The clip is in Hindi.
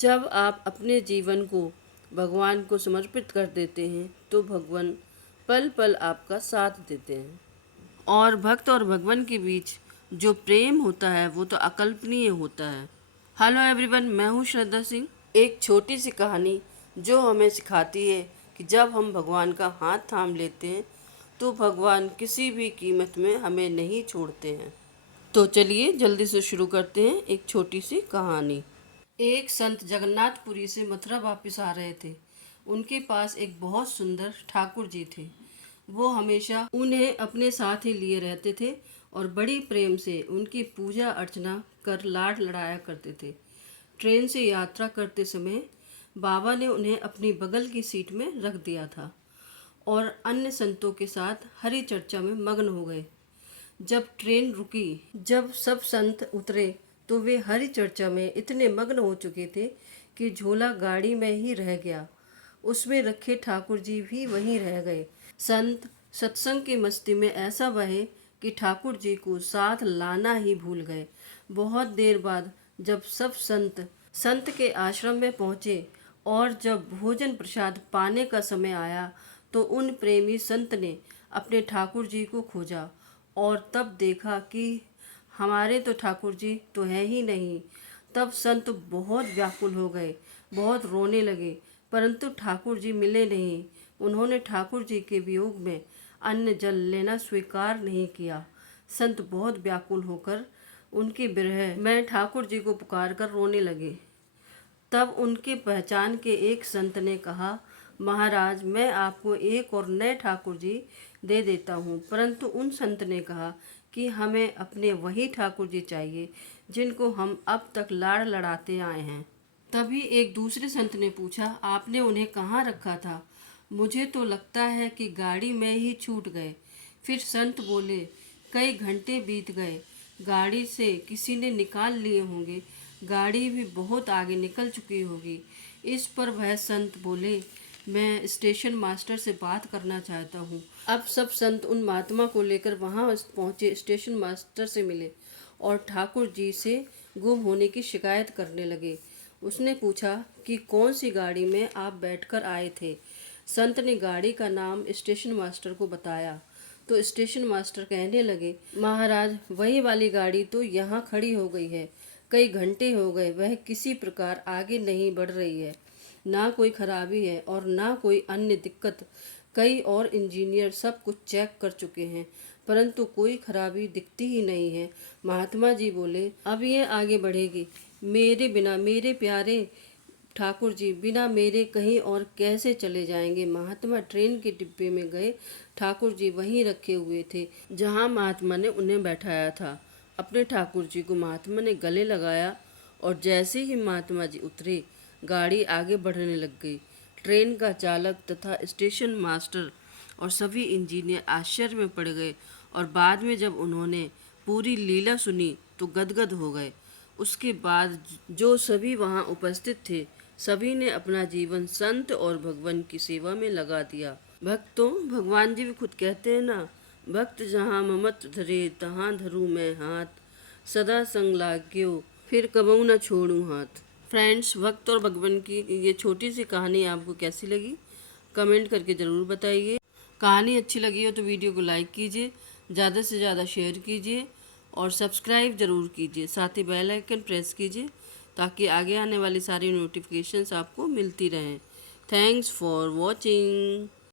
जब आप अपने जीवन को भगवान को समर्पित कर देते हैं तो भगवान पल पल आपका साथ देते हैं। और भक्त और भगवान के बीच जो प्रेम होता है वो तो अकल्पनीय होता है। हेलो एवरीवन, मैं हूँ श्रद्धा सिंह। एक छोटी सी कहानी जो हमें सिखाती है कि जब हम भगवान का हाथ थाम लेते हैं तो भगवान किसी भी कीमत में हमें नहीं छोड़ते हैं। तो चलिए जल्दी से शुरू करते हैं एक छोटी सी कहानी। एक संत जगन्नाथपुरी से मथुरा वापस आ रहे थे। उनके पास एक बहुत सुंदर ठाकुर जी थे। वो हमेशा उन्हें अपने साथ ही लिए रहते थे और बड़ी प्रेम से उनकी पूजा अर्चना कर लाड लड़ाया करते थे। ट्रेन से यात्रा करते समय बाबा ने उन्हें अपनी बगल की सीट में रख दिया था और अन्य संतों के साथ हरि चर्चा में मग्न हो गए। जब ट्रेन रुकी, जब सब संत उतरे तो वे हरि चर्चा में इतने मग्न हो चुके थे कि झोला गाड़ी में ही रह गया। उसमें रखे ठाकुर जी भी वहीं रह गए। संत सत्संग की मस्ती में ऐसा बहे कि ठाकुर जी को साथ लाना ही भूल गए। बहुत देर बाद जब सब संत संत के आश्रम में पहुँचे और जब भोजन प्रसाद पाने का समय आया तो उन प्रेमी संत ने अपने ठाकुर जी को खोजा और तब देखा कि हमारे तो ठाकुर जी तो है ही नहीं। तब संत बहुत व्याकुल हो गए, बहुत रोने लगे, परंतु ठाकुर जी मिले नहीं। उन्होंने ठाकुर जी के वियोग में अन्न जल लेना स्वीकार नहीं किया। संत बहुत व्याकुल होकर उनके विरह में ठाकुर जी को पुकार कर रोने लगे। तब उनके पहचान के एक संत ने कहा, महाराज, मैं आपको एक और नए ठाकुर जी दे देता हूँ। परंतु उन संत ने कहा कि हमें अपने वही ठाकुर जी चाहिए जिनको हम अब तक लाड़ लड़ाते आए हैं। तभी एक दूसरे संत ने पूछा, आपने उन्हें कहाँ रखा था? मुझे तो लगता है कि गाड़ी में ही छूट गए। फिर संत बोले, कई घंटे बीत गए, गाड़ी से किसी ने निकाल लिए होंगे, गाड़ी भी बहुत आगे निकल चुकी होगी। इस पर वह संत बोले, मैं स्टेशन मास्टर से बात करना चाहता हूँ। अब सब संत उन महात्मा को लेकर वहाँ पहुँचे। स्टेशन मास्टर से मिले और ठाकुर जी से गुम होने की शिकायत करने लगे। उसने पूछा कि कौन सी गाड़ी में आप बैठकर आए थे। संत ने गाड़ी का नाम स्टेशन मास्टर को बताया तो स्टेशन मास्टर कहने लगे, महाराज, वही वाली गाड़ी तो यहाँ खड़ी हो गई है। कई घंटे हो गए, वह किसी प्रकार आगे नहीं बढ़ रही है। ना कोई खराबी है और ना कोई अन्य दिक्कत। कई और इंजीनियर सब कुछ चेक कर चुके हैं परंतु कोई खराबी दिखती ही नहीं है। महात्मा जी बोले, अब ये आगे बढ़ेगी मेरे बिना? मेरे प्यारे ठाकुर जी बिना मेरे कहीं और कैसे चले जाएंगे? महात्मा ट्रेन के डिब्बे में गए। ठाकुर जी वहीं रखे हुए थे जहां महात्मा ने उन्हें बैठाया था। अपने ठाकुर जी को महात्मा ने गले लगाया और जैसे ही महात्मा जी उतरे, गाड़ी आगे बढ़ने लग गई। ट्रेन का चालक तथा स्टेशन मास्टर और सभी इंजीनियर आश्चर्य में पड़ गए और बाद में जब उन्होंने पूरी लीला सुनी तो गदगद हो गए। उसके बाद जो सभी वहाँ उपस्थित थे, सभी ने अपना जीवन संत और भगवान की सेवा में लगा दिया। भक्तों, भगवान जी भी खुद कहते हैं ना, भक्त जहाँ ममत धरे तहाँ धरूँ मैं हाथ, सदा संग लाग्यो फिर कबहू न छोड़ूं हाथ। फ्रेंड्स, भक्त और भगवान की ये छोटी सी कहानी आपको कैसी लगी कमेंट करके ज़रूर बताइए। कहानी अच्छी लगी हो तो वीडियो को लाइक कीजिए, ज़्यादा से ज़्यादा शेयर कीजिए और सब्सक्राइब ज़रूर कीजिए। साथ ही बेल आइकन प्रेस कीजिए ताकि आगे आने वाली सारी नोटिफिकेशंस आपको मिलती रहें। Thanks for watching.